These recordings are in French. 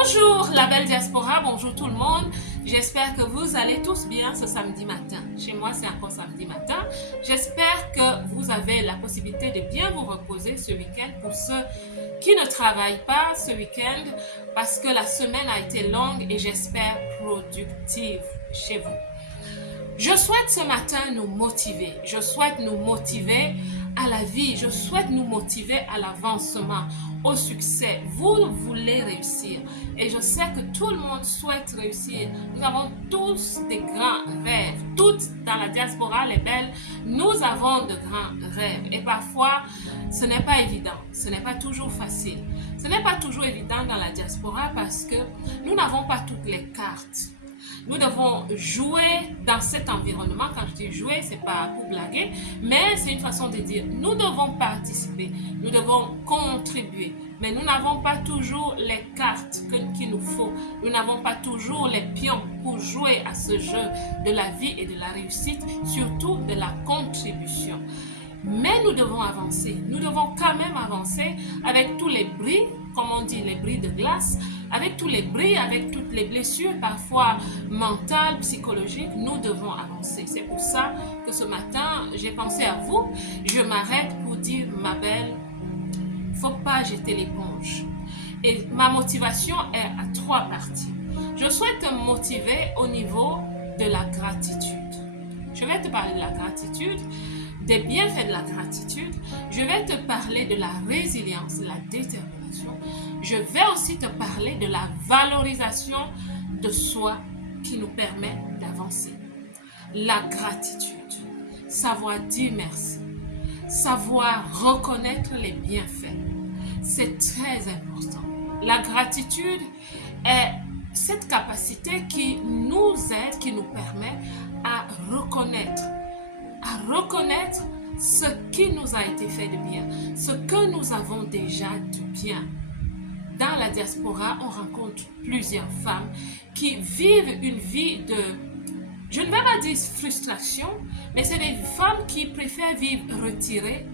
Bonjour la belle diaspora, bonjour tout le monde. J'espère que vous allez tous bien ce samedi matin. Chez moi, c'est encore samedi matin. J'espère que vous avez la possibilité de bien vous reposer ce week-end pour ceux qui ne travaillent pas ce week-end parce que la semaine a été longue et j'espère productive chez vous. Je souhaite ce matin nous motiver. Je souhaite nous motiver à la vie. Je souhaite nous motiver à l'avancement, au succès. Vous voulez réussir. Et je sais que tout le monde souhaite réussir. Nous avons tous des grands rêves. Toutes dans la diaspora, les belles, nous avons de grands rêves. Et parfois, ce n'est pas évident. Ce n'est pas toujours facile. Ce n'est pas toujours évident dans la diaspora parce que nous n'avons pas toutes les cartes. Nous devons jouer dans cet environnement. Quand je dis jouer, c'est pas pour blaguer, mais c'est une façon de dire nous devons participer, nous devons contribuer, mais nous n'avons pas toujours les cartes qu'il nous faut. Nous n'avons pas toujours les pions pour jouer à ce jeu de la vie et de la réussite, surtout de la contribution. Mais nous devons avancer. Nous devons quand même avancer avec tous les bris, comme on dit, les bris de glace, avec tous les bris, avec toutes les blessures, parfois mentales, psychologiques, nous devons avancer. C'est pour ça que ce matin, j'ai pensé à vous. Je m'arrête pour dire, ma belle, il ne faut pas jeter l'éponge. Et ma motivation est à 3 parties. Je souhaite te motiver au niveau de la gratitude. Je vais te parler de la gratitude, des bienfaits de la gratitude. Je vais te parler de la résilience, la détermination. Je vais aussi te parler de la valorisation de soi qui nous permet d'avancer. La gratitude, savoir dire merci, savoir reconnaître les bienfaits, c'est très important. La gratitude est cette capacité qui nous aide, qui nous permet à reconnaître ce qui nous a été fait de bien, ce que nous avons déjà de bien. Dans la diaspora, on rencontre plusieurs femmes qui vivent une vie de, je ne vais pas dire frustration, mais c'est des femmes qui préfèrent vivre retirées,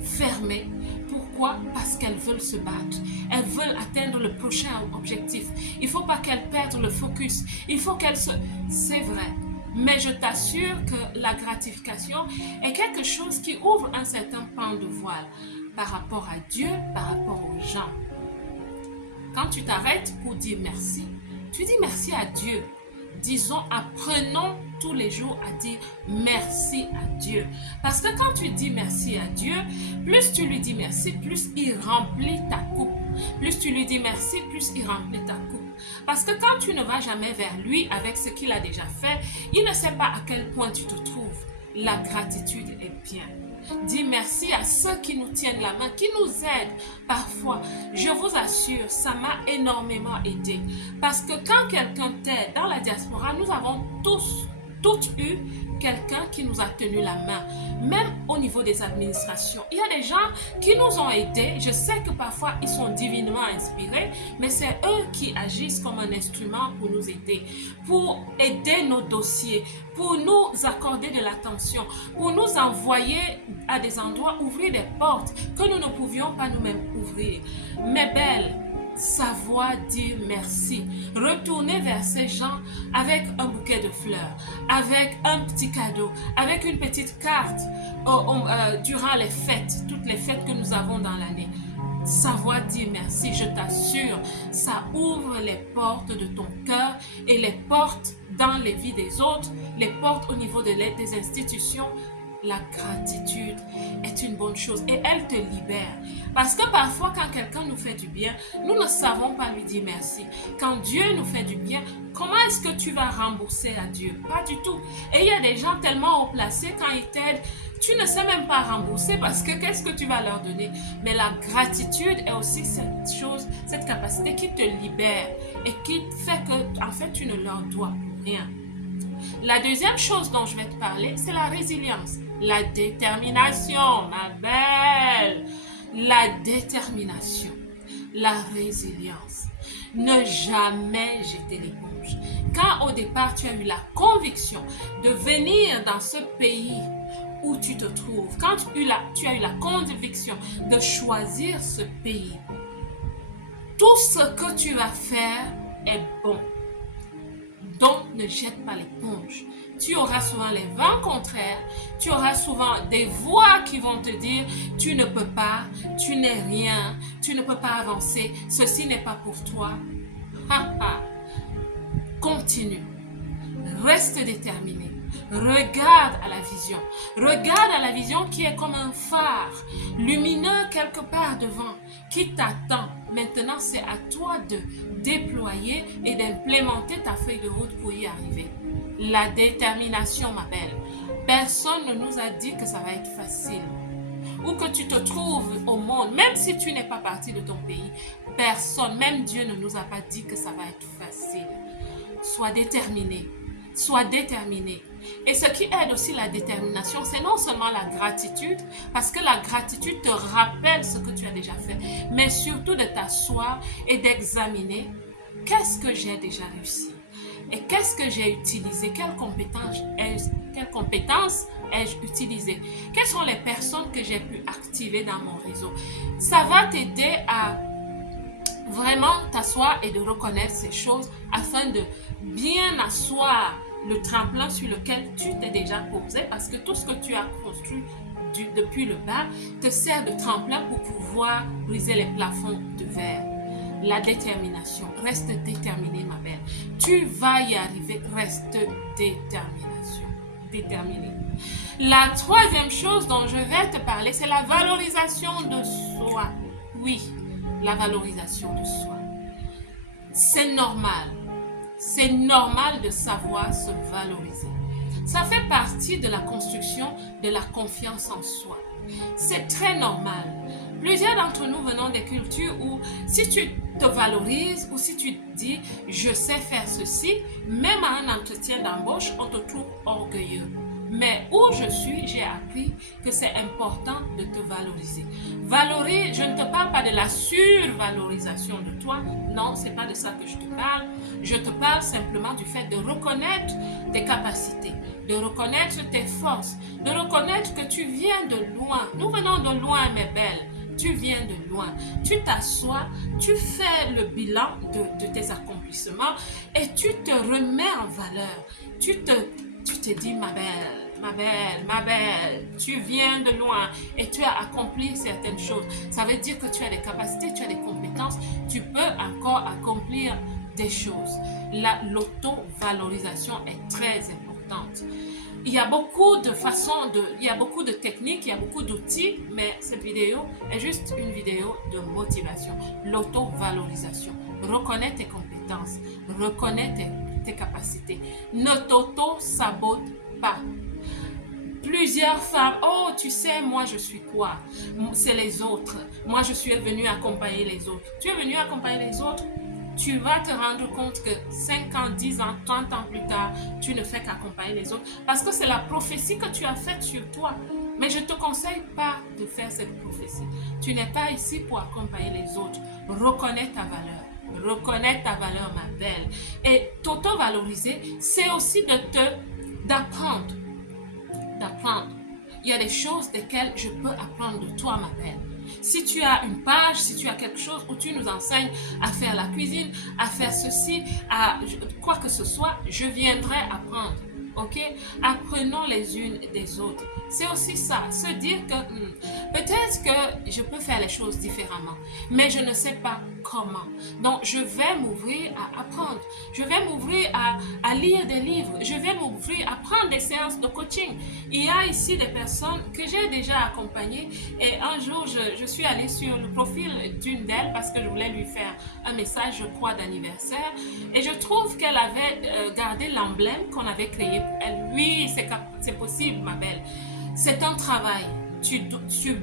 fermées. Pourquoi? Parce qu'elles veulent se battre. Elles veulent atteindre le prochain objectif. Il ne faut pas qu'elles perdent le focus. Il faut qu'elles se... C'est vrai. Mais je t'assure que la gratification est quelque chose qui ouvre un certain pan de voile par rapport à Dieu, par rapport aux gens. Quand tu t'arrêtes pour dire merci, tu dis merci à Dieu. Disons, apprenons tous les jours à dire merci à Dieu. Parce que quand tu dis merci à Dieu, plus tu lui dis merci, plus il remplit ta coupe. Plus tu lui dis merci, plus il remplit ta coupe. Parce que quand tu ne vas jamais vers lui avec ce qu'il a déjà fait, il ne sait pas à quel point tu te trouves. La gratitude est bien. Dis merci à ceux qui nous tiennent la main, qui nous aident parfois. Je vous assure, ça m'a énormément aidé. Parce que quand quelqu'un t'aide dans la diaspora, nous avons toutes eu quelqu'un qui nous a tenu la main, même au niveau des administrations. Il y a des gens qui nous ont aidés. Je sais que parfois ils sont divinement inspirés, mais c'est eux qui agissent comme un instrument pour nous aider nos dossiers, pour nous accorder de l'attention, pour nous envoyer à des endroits, ouvrir des portes que nous ne pouvions pas nous-mêmes ouvrir. Mes belles, savoir dire merci, retourner vers ces gens avec un bouquet de fleurs, avec un petit cadeau, avec une petite carte durant les fêtes, toutes les fêtes que nous avons dans l'année. Savoir dire merci, je t'assure, ça ouvre les portes de ton cœur et les portes dans les vies des autres, les portes au niveau des institutions. La gratitude est une bonne chose et elle te libère. Parce que parfois, quand quelqu'un nous fait du bien, nous ne savons pas lui dire merci. Quand Dieu nous fait du bien, comment est-ce que tu vas rembourser à Dieu? Pas du tout. Et il y a des gens tellement haut placés, quand ils t'aident, tu ne sais même pas rembourser parce que qu'est-ce que tu vas leur donner? Mais la gratitude est aussi cette chose, cette capacité qui te libère et qui fait que, en fait, tu ne leur dois rien. La deuxième chose dont je vais te parler, c'est la résilience. La détermination, ma belle. La détermination. La résilience. Ne jamais jeter l'éponge. Quand au départ, tu as eu la conviction de venir dans ce pays où tu te trouves, quand tu as eu la conviction de choisir ce pays, tout ce que tu vas faire est bon. Donc, ne jette pas l'éponge. Tu auras souvent les vents contraires, tu auras souvent des voix qui vont te dire « tu ne peux pas, tu n'es rien, tu ne peux pas avancer, ceci n'est pas pour toi ». Continue, reste déterminé, regarde à la vision. Regarde à la vision qui est comme un phare lumineux quelque part devant, qui t'attend. Maintenant, c'est à toi de déployer et d'implémenter ta feuille de route pour y arriver. La détermination, ma belle. Personne ne nous a dit que ça va être facile. Où que tu te trouves au monde, même si tu n'es pas parti de ton pays, personne, même Dieu ne nous a pas dit que ça va être facile. Sois déterminé. Sois déterminé. Et ce qui aide aussi la détermination, c'est non seulement la gratitude, parce que la gratitude te rappelle ce que tu as déjà fait, mais surtout de t'asseoir et d'examiner qu'est-ce que j'ai déjà réussi et qu'est-ce que j'ai utilisé, quelles compétences ai-je utilisé, quelles sont les personnes que j'ai pu activer dans mon réseau. Ça va t'aider à vraiment t'asseoir et de reconnaître ces choses afin de bien asseoir le tremplin sur lequel tu t'es déjà posé, parce que tout ce que tu as construit depuis le bas te sert de tremplin pour pouvoir briser les plafonds de verre. La détermination, reste déterminé ma belle. Tu vas y arriver, reste déterminé. La troisième chose dont je vais te parler, c'est la valorisation de soi. Oui, la valorisation de soi. C'est normal. C'est normal de savoir se valoriser. Ça fait partie de la construction de la confiance en soi. C'est très normal. Plusieurs d'entre nous venons des cultures où si tu te valorises ou si tu dis « je sais faire ceci », même à un entretien d'embauche, on te trouve orgueilleux. Mais où je suis, j'ai appris que c'est important de te valoriser. Valoriser, je ne te parle pas de la survalorisation de toi. Non, ce n'est pas de ça que je te parle. Je te parle simplement du fait de reconnaître tes capacités, de reconnaître tes forces, de reconnaître que tu viens de loin. Nous venons de loin, mes belles. Tu viens de loin. Tu t'assois, tu fais le bilan de tes accomplissements et tu te remets en valeur. Tu te dis, ma belle, tu viens de loin et tu as accompli certaines choses. Ça veut dire que tu as des capacités, tu as des compétences, tu peux encore accomplir des choses. L'auto-valorisation est très importante. Il y a beaucoup de façons, il y a beaucoup de techniques, il y a beaucoup d'outils, mais cette vidéo est juste une vidéo de motivation. L'auto-valorisation. Reconnais tes compétences, reconnais tes capacités. Ne t'auto-sabote pas. Plusieurs femmes, oh, tu sais, moi je suis quoi? C'est les autres. Moi je suis venue accompagner les autres. Tu es venu accompagner les autres? Tu vas te rendre compte que 5 ans, 10 ans, 30 ans plus tard, tu ne fais qu'accompagner les autres. Parce que c'est la prophétie que tu as faite sur toi. Mais je ne te conseille pas de faire cette prophétie. Tu n'es pas ici pour accompagner les autres. Reconnais ta valeur. Reconnais ta valeur, ma belle. Et t'auto-valoriser, c'est aussi d'apprendre. Il y a des choses desquelles je peux apprendre de toi, ma belle. Si tu as une page, si tu as quelque chose où tu nous enseignes à faire la cuisine, à faire ceci, à quoi que ce soit, je viendrai apprendre. Ok? Apprenons les unes des autres. C'est aussi ça, se dire que peut-être que je peux faire les choses différemment, mais je ne sais pas comment. Donc, je vais m'ouvrir à apprendre. Je vais m'ouvrir à lire des livres. Je vais m'ouvrir à prendre des séances de coaching. Il y a ici des personnes que j'ai déjà accompagnées et un jour, je suis allée sur le profil d'une d'elles parce que je voulais lui faire un message, je crois, d'anniversaire. Et je trouve qu'elle avait gardé l'emblème qu'on avait créé pour elle. Oui, c'est possible, ma belle. C'est un travail. Tu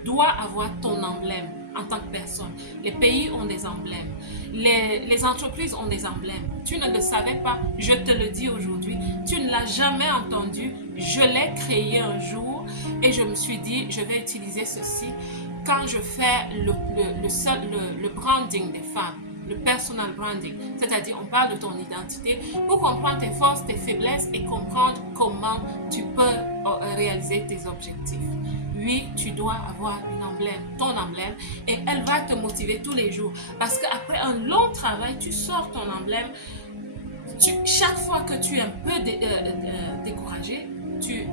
dois avoir ton emblème en tant que personne. Les pays ont des emblèmes. Les entreprises ont des emblèmes. Tu ne le savais pas, je te le dis aujourd'hui. Tu ne l'as jamais entendu. Je l'ai créé un jour et je me suis dit, je vais utiliser ceci quand je fais le branding des femmes. Le personal branding, c'est-à-dire on parle de ton identité pour comprendre tes forces, tes faiblesses et comprendre comment tu peux réaliser tes objectifs. oui, tu dois avoir une emblème, ton emblème, et elle va te motiver tous les jours. Parce qu'après un long travail, tu sors ton emblème. Chaque fois que tu es un peu découragé, tu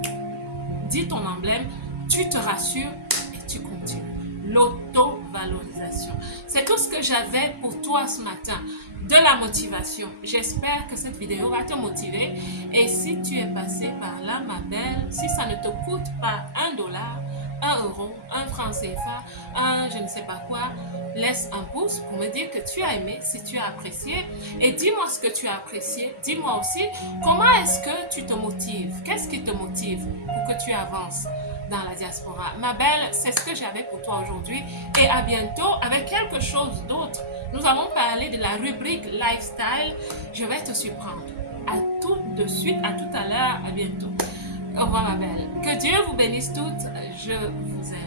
dis ton emblème, tu te rassures et tu continues. L'auto-valorisation. C'est tout ce que j'avais pour toi ce matin. De la motivation. J'espère que cette vidéo va te motiver. Et si tu es passé par là, ma belle, si ça ne te coûte pas $1, 1 euro, 1 franc CFA, un je ne sais pas quoi, laisse un pouce pour me dire que tu as aimé, si tu as apprécié. Et dis-moi ce que tu as apprécié. Dis-moi aussi comment est-ce que tu te motives. Qu'est-ce qui te motive pour que tu avances dans la diaspora. Ma belle, c'est ce que j'avais pour toi aujourd'hui. Et à bientôt avec quelque chose d'autre. Nous allons parler de la rubrique Lifestyle. Je vais te surprendre. À tout de suite, à tout à l'heure, à bientôt. Au revoir ma belle. Que Dieu vous bénisse toutes. Je vous aime.